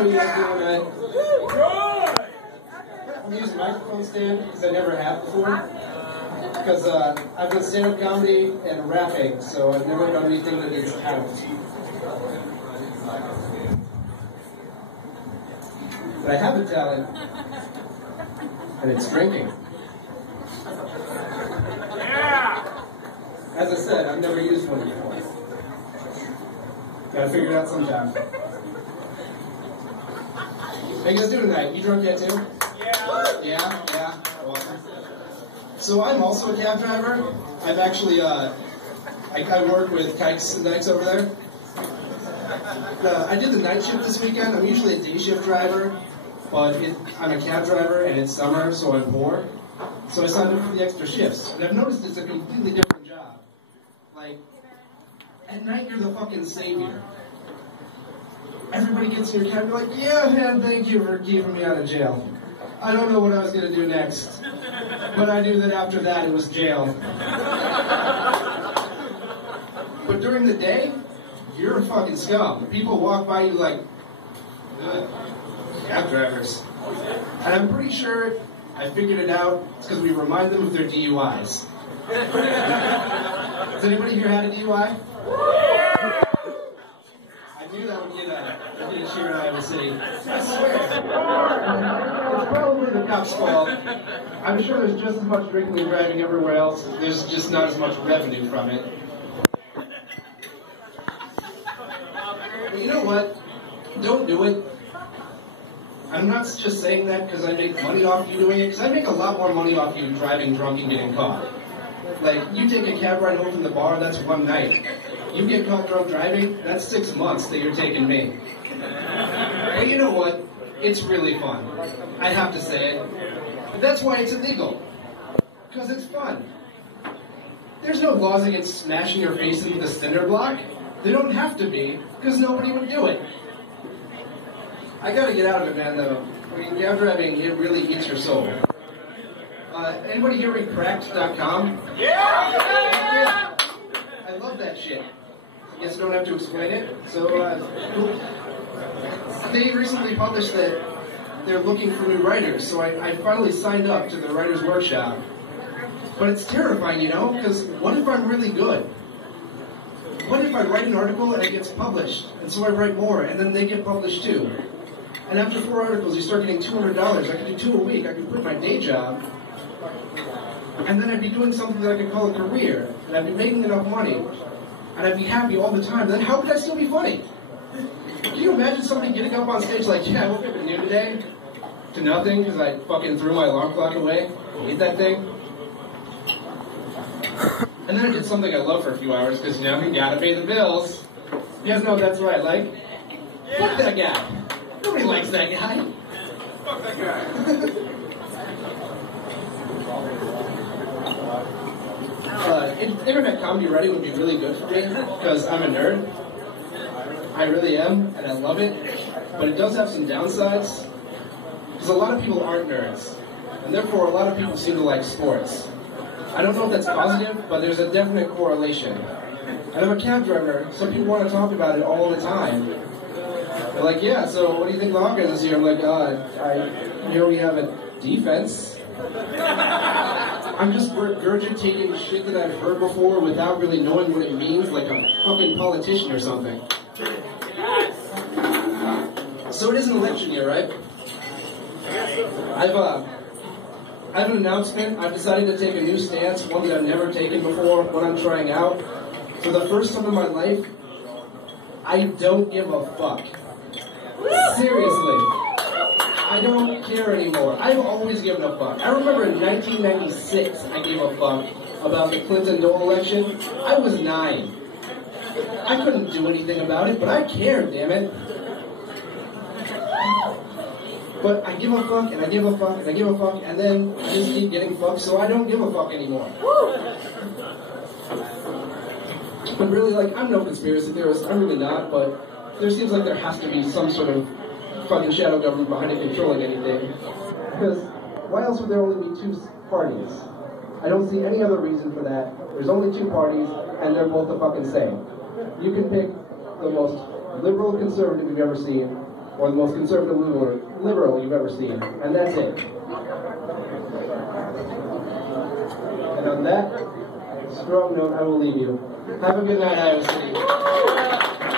How you guys doing tonight? I'm using a microphone stand because I never have before. Because I've done stand-up comedy and rapping, so I've never done anything that needs talent. But I have a talent, and it's drinking. Yeah! As I said, I've never used one before. Gotta figure it out sometime. How you guys doing tonight? You drunk yet too? Yeah. Yeah? Awesome. So I'm also a cab driver. I've actually, I work with Kikes and Nights over there. I did the night shift this weekend. I'm usually a day shift driver, but I'm a cab driver and it's summer, so I'm poor. So I signed up for the extra shifts. And I've noticed it's a completely different job. Like, at night you're the fucking savior. Everybody gets in your cab, you're like, yeah man, thank you for keeping me out of jail. I don't know what I was going to do next, but I knew that after that it was jail. But during the day, you're a fucking scum. People walk by you like, cab drivers. And I'm pretty sure I figured it out. It's because we remind them of their DUIs. Has anybody here had a DUI? I knew that would get a cheer in Iowa City. I swear. It's probably the cops' fault. I'm sure there's just as much drinking and driving everywhere else. There's just not as much revenue from it. But you know what? Don't do it. I'm not just saying that because I make money off you doing it, because I make a lot more money off you driving drunk and getting caught. Like, you take a cab ride home from the bar, that's one night. You get caught drunk driving, that's 6 months that you're taking me. But you know what? It's really fun. I have to say it. That's why it's illegal. Because it's fun. There's no laws against smashing your face into the cinder block. They don't have to be, because nobody would do it. I gotta get out of it, man, though. I mean, cab driving, it really eats your soul. Anybody here read Cracked.com? Yeah! I love that shit. I guess I don't have to explain it. So, they recently published that they're looking for new writers, so I finally signed up to the writer's workshop. But it's terrifying, you know, because what if I'm really good? What if I write an article and it gets published, and so I write more, and then they get published too? And after 4 articles, you start getting $200. I could do 2 a week. I could quit my day job. And then I'd be doing something that I could call a career. And I'd be making enough money. And I'd be happy all the time. Then how could I still be funny? Can you imagine somebody getting up on stage like, yeah, I woke up at noon today to nothing because I fucking threw my alarm clock away. I hate that thing. And then I did something I love for a few hours because, you know, you gotta pay the bills. You guys know what that's right, like? Fuck that guy. Nobody likes that guy. Fuck that guy. Internet comedy writing would be really good for me because I'm a nerd. I really am, and I love it. But it does have some downsides because a lot of people aren't nerds, and therefore a lot of people seem to like sports. I don't know if that's positive, but there's a definite correlation. And I'm a cab driver, so people want to talk about it all the time. They're like, yeah, so what do you think of the Hawkeyes this year? I'm like, I hear we have a defense. I'm just regurgitating shit that I've heard before without really knowing what it means, like a fucking politician or something. So it is an election year, right? I have an announcement. I've decided to take a new stance, one that I've never taken before, one I'm trying out. For the first time in my life, I don't give a fuck. Seriously. I don't care anymore. I've always given a fuck. I remember in 1996, I gave a fuck about the Clinton-Dole election. I was 9. I couldn't do anything about it, but I cared, damn it. But I give a fuck, and I give a fuck, and I give a fuck, and then I just keep getting fucked, so I don't give a fuck anymore. But really, like, I'm no conspiracy theorist. I'm really not, but there seems like there has to be some sort of fucking shadow government behind it controlling anything. Because why else would there only be 2 parties? I don't see any other reason for that. There's only 2 parties, and they're both the fucking same. You can pick the most liberal conservative you've ever seen, or the most conservative liberal you've ever seen. And that's it. And on that strong note, I will leave you. Have a good night, Iowa City.